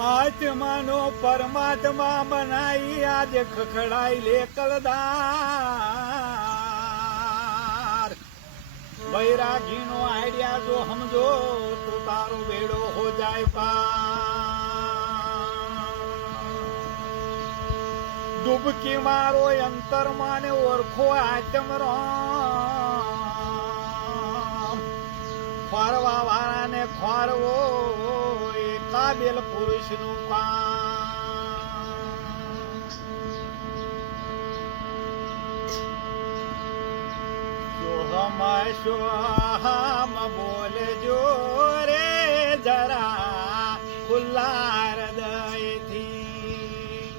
આત્માનો પરમાત્મા બનાવી આજે ખખડાઈ લે કલદાર વૈરાગીનો આઈડિયા જો સમજો તો તારો બેડો હો જાય પાર ડૂબકી મારો અંતરમાં ને ઓળખો આત્મ રામ ખોરવા વાળાને ખોરવો એ કાબેલ પુરુષનું કામ સોહમ બોલજો રે જરા ખુલ્લા હૃદયથી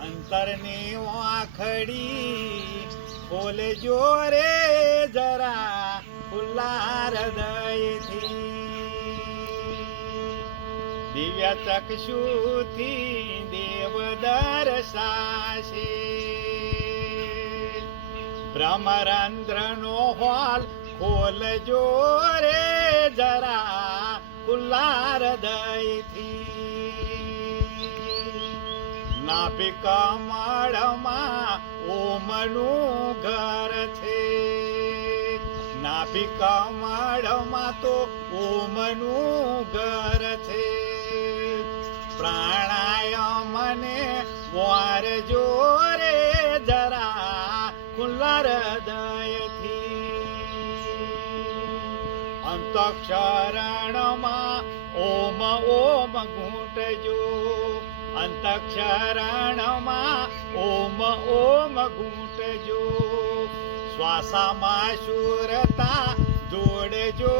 અંતરની વાખડી ખોલજો રે જરા ખુલ્લા હૃદયથી દિવ્ય ચક્ષુથી દેવ દર્શાશે બ્રહ્મરંધ્રનો હોલ ખોલજો રે જરા ખુલ્લા હૃદયથી નાભિ કમળમાં ઓમનું ઘર છે નાભિ કમળમાં તો ઓમનું ઘર છે પ્રાણાયામને વારજો રે જરા ખુલ્લા હૃદયથી અંતઃક્ષરણમાં ઓમ ઓમ ઘૂંટજો અંતઃક્ષરણમાં ઓમ ઓમ ઘૂંટજો શ્વાસામાં શુરતા જોડજો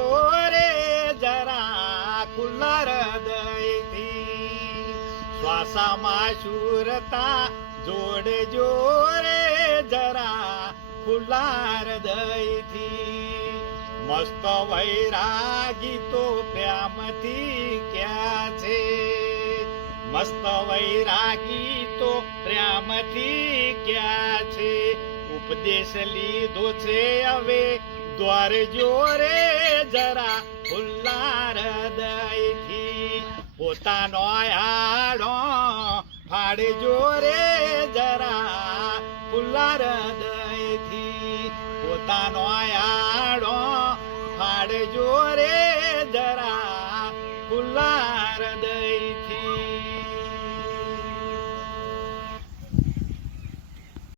રે જરા ખુલ્લા હૃદયથી શ્વાસામાં શુરતા જોડજો રે જરા ખુલ્લા હૃદયથી મસ્ત વૈરાગી તો પ્રેમથી ક્યાં છે મસ્ત વૈરાગી તો પ્રેમથી ક્યાં છે ઉપદેશ લીધો છે હવે દ્વાર જોરે જરા ખુલ્લા હૃદયથી પોતાનો આડો ફાડજો રે જરા ખુલ્લા હૃદયથી પોતાનો